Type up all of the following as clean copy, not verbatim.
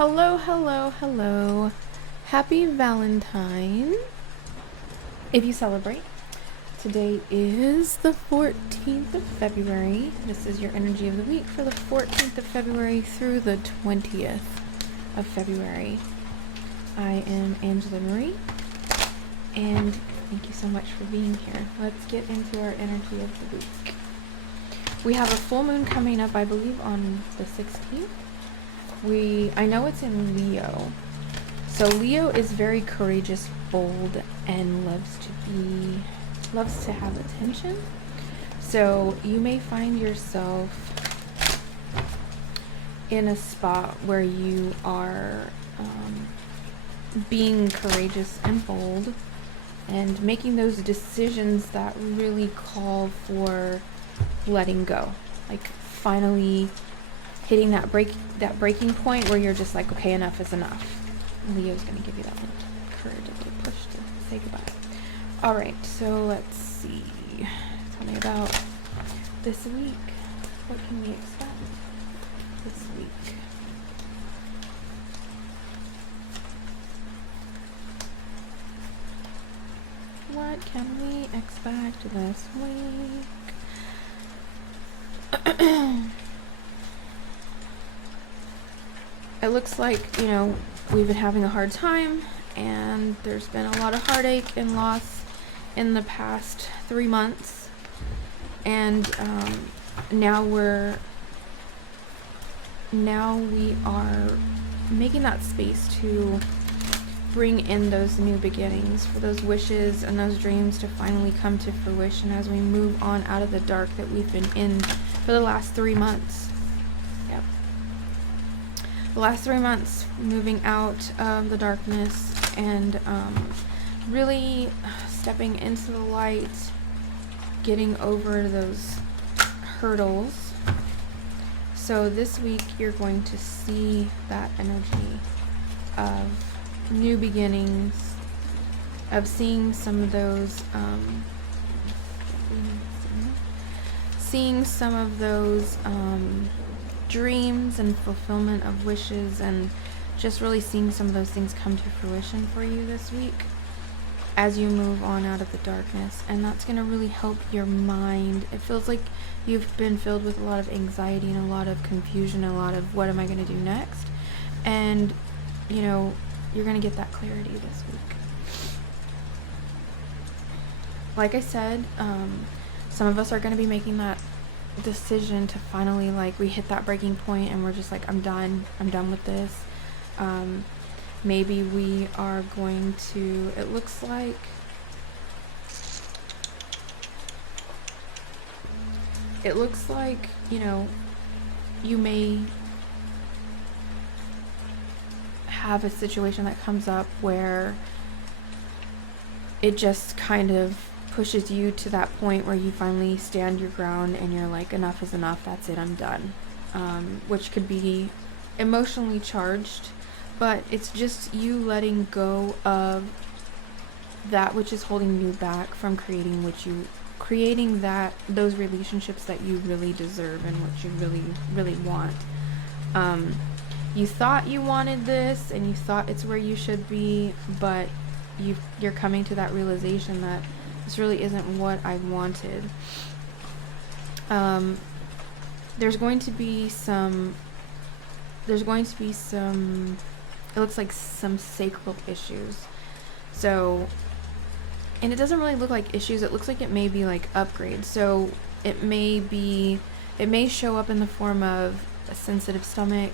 Hello, hello, hello. Happy Valentine. If you celebrate. Today is the 14th of February. This is your energy of the week for the 14th of February through the 20th of February. I am Alchemistmarie, and thank you so much for being here. Let's get into our energy of the week. We have a full moon coming up, I believe, on the 16th. I know it's in Leo. So Leo is very courageous, bold, and loves to have attention. So you may find yourself in a spot where you are being courageous and bold and making those decisions that really call for letting go. Like finally hitting that breaking point where you're just like, okay, enough is enough. Leo's gonna give you that little courage, a little push to say goodbye. All right, so let's see. Tell me about this week. What can we expect this week? What can we expect this week? It looks like, we've been having a hard time, and there's been a lot of heartache and loss in the past 3 months. And now we are making that space to bring in those new beginnings, for those wishes and those dreams to finally come to fruition as we move on out of the dark that we've been in for the last 3 months. Yep. The last 3 months, moving out of the darkness and really stepping into the light, getting over those hurdles. So this week you're going to see that energy of new beginnings, of seeing some of those dreams and fulfillment of wishes, and just really seeing some of those things come to fruition for you this week as you move on out of the darkness. And that's going to really help your mind. It feels like you've been filled with a lot of anxiety and a lot of confusion, a lot of what am I going to do next, and you're going to get that clarity this week. Like I said, some of us are going to be making that decision to finally, we hit that breaking point and we're just like, I'm done with this. Maybe we are going to, it looks like you may have a situation that comes up where it just kind of pushes you to that point where you finally stand your ground and you're like, enough is enough, that's it, I'm done. Which could be emotionally charged, but it's just you letting go of that which is holding you back from creating those relationships that you really deserve and what you really, really want. You thought you wanted this and you thought it's where you should be, but you're coming to that realization that this really isn't what I wanted. There's going to be some, it looks like some sacral issues. So, and it doesn't really look like issues, it looks like it may be like upgrades. So it may show up in the form of a sensitive stomach.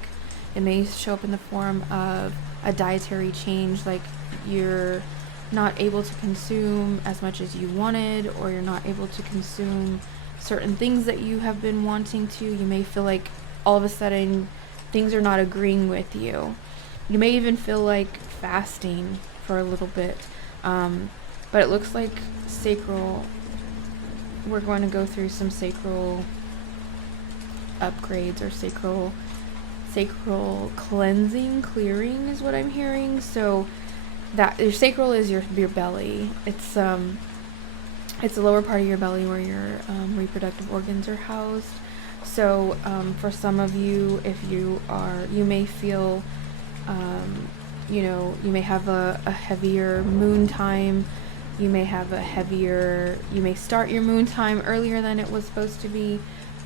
It may show up in the form of a dietary change, like you're not able to consume as much as you wanted, or you're not able to consume certain things that you have been wanting to. You may feel like all of a sudden things are not agreeing with you. You may even feel like fasting for a little bit. But it looks like we're going to go through some sacral upgrades, or sacral cleansing, clearing is what I'm hearing. So that your sacral is your belly. It's the lower part of your belly where your reproductive organs are housed. So for some of you, you may feel You know, you may have a heavier moon time. You may have you may start your moon time earlier than it was supposed to be,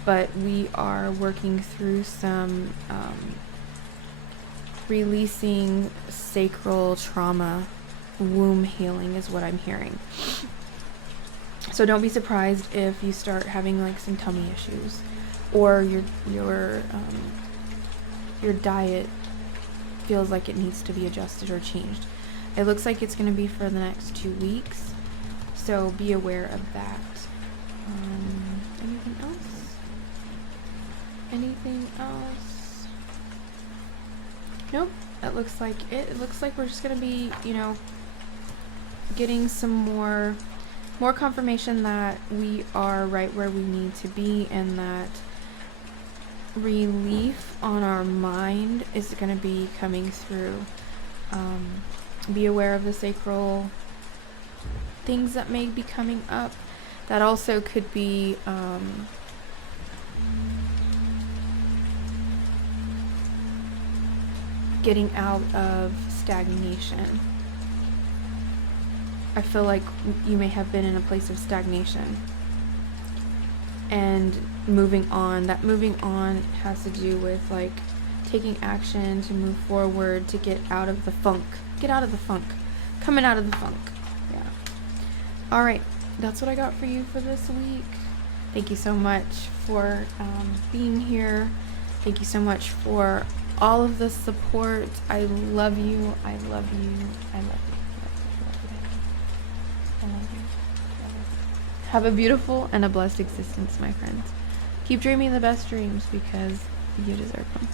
but we are working through some releasing sacral trauma, womb healing is what I'm hearing. So don't be surprised if you start having like some tummy issues, or your diet feels like it needs to be adjusted or changed. It looks like it's going to be for the next 2 weeks, so be aware of that. Anything else? Anything else? Nope. That looks like it. It looks like we're just going to be, you know, getting some more confirmation that we are right where we need to be, and that relief on our mind is going to be coming through. Be aware of the sacral things that may be coming up. That also could be getting out of stagnation. I feel like you may have been in a place of stagnation and moving on. That moving on has to do with like taking action to move forward, to get out of the funk. Get out of the funk. Coming out of the funk. Yeah. All right. That's what I got for you for this week. Thank you so much for being here. Thank you so much for all of the support. I love you. I love you. I love you. Have a beautiful and a blessed existence, my friends. Keep dreaming the best dreams because you deserve them.